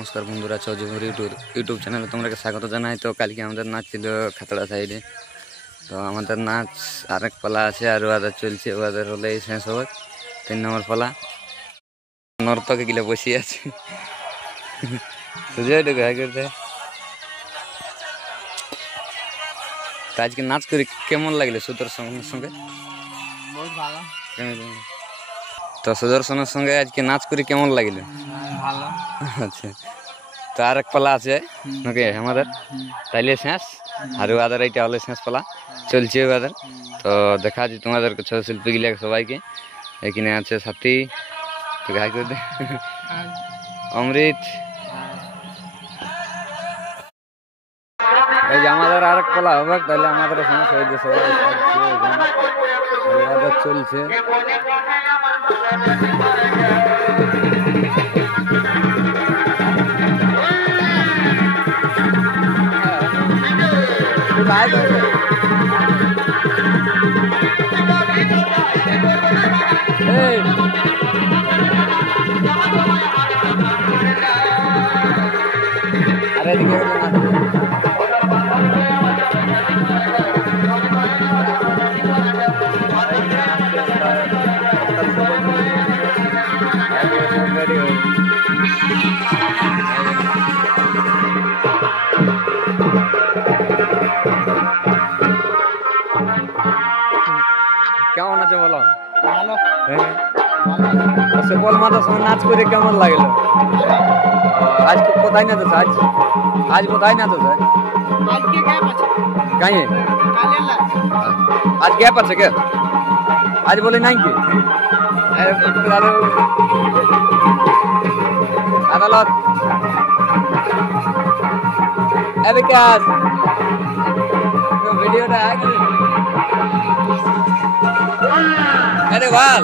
নমস্কার বন্ধুরা, চৌজুমুর ইউটিউব চ্যানেলে তোমরা স্বাগত জানাই। তো কালকে আমাদের নাচ ছিল খাতড়া সাইডে। তো আমাদের নাচ আরেক পালা আছে, আর ওদের চলছে, ওদের হলে শেষ হবে 3 নম্বর পালা। নর্তকে গিলে বসে আছে সুজয়টুকু হ্যাঁ করতে। তো আজকে নাচ করে কেমন লাগলো সুদর্শনের সঙ্গে? বহুত ভালো। তো সুদর্শনের সঙ্গে আজকে নাচ করে কেমন লাগলো? ভালো। আচ্ছা, তো আর এক পালা আছে নাকি আমাদের, তাইলে শেষ। আর ওদের এইটা হলে শেষ পালা চলছে ওদের। তো দেখা যাচ্ছে তোমাদেরকে ছৌ শিল্পী গিলে সবাইকে। এখানে আছে সাথী, তো গাই করে দে অমৃত। এই যে আমাদের আর এক পালা হবে, তাহলে আমাদের শেষ হয়ে যে সবাই চলছে। अरे কেমন আছে বলো? ভালো। সুবল মাতার সঙ্গে নাচ করে কেমন লাগলো? আজ কোথায় না তো আজ কোথায় না তো আজকে গ্যাপ আছে। কাইয়ে কালের লাগ। আজ গ্যাপ আছে কে? আজ বলে নাই কি আদালত বিকাশ ভিডিওটা আগে अरे वाल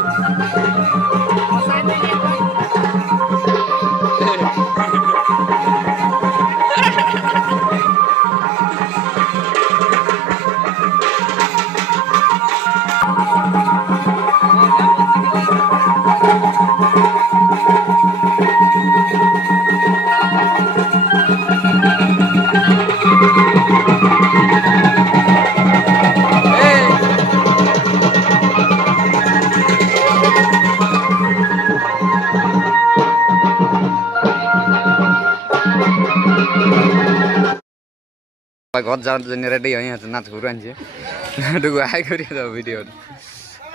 ঘর যাওয়ার জন্য রেডি হয়ে আছে, নাচ ঘুরে আনছে আয় করিয়ে দাও ভিডিও।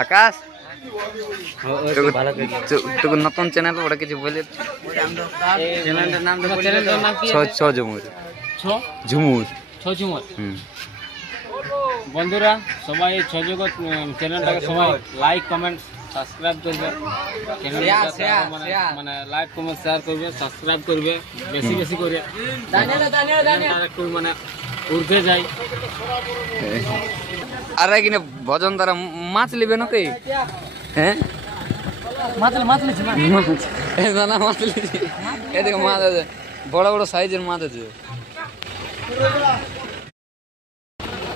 আকাশ তোকে নতুন চ্যানেল ওটা কিছু বলে ঝুমুর। বন্ধুরা সবাই ছয় জগৎ চ্যানেলটাকে সবাই লাইক কমেন্ট সাবস্ক্রাইব করবে, মানে লাইক কমেন্ট শেয়ার করবে, সাবস্ক্রাইব করবে বেশি বেশি করে, একটু মানে উঠে যায়। আর কিনে ভজন তারা মাছ লিবে নাকি? হ্যাঁ মাছ লিছি, এদিকে মাছ আছে, বড় বড় সাইজের মাছ আছে।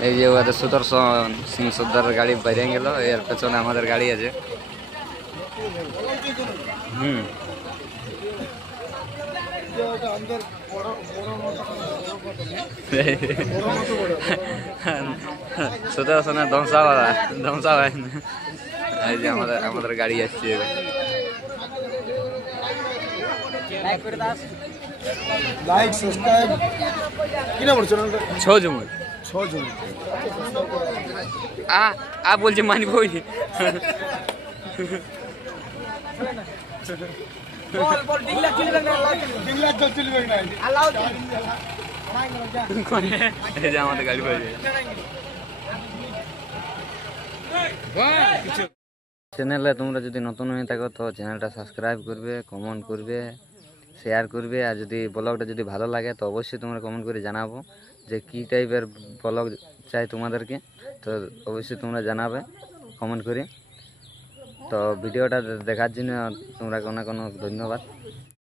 এই যে ওদের সুদর্শন সিং সর্দারের গাড়ি বাইরে গেল, এর পেছনে আমাদের গাড়ি আছে। সুদর্শনের ধ্বংসা হয়। এই যে আমাদের গাড়ি আসছে। লাইক সাবস্ক্রাইব কি নাম চ্যানেলটা? ছৌজুমুর। আ বলছে মানি বই আমাদের গাড়ি চ্যানেলে তোমরা যদি নতুন হয়ে থাকো তো চ্যানেলটা সাবস্ক্রাইব করবে, কমেন্ট করবে, শেয়ার করবে। আর যদি ব্লগটা যদি ভালো লাগে তো অবশ্যই তোমরা কমেন্ট করে জানাবো যে কী টাইপের ব্লগ চাই তোমাদেরকে। তো অবশ্যই তোমরা জানাবে কমেন্ট করে। তো ভিডিওটা দেখার জন্য তোমরা অনেক অনেক ধন্যবাদ।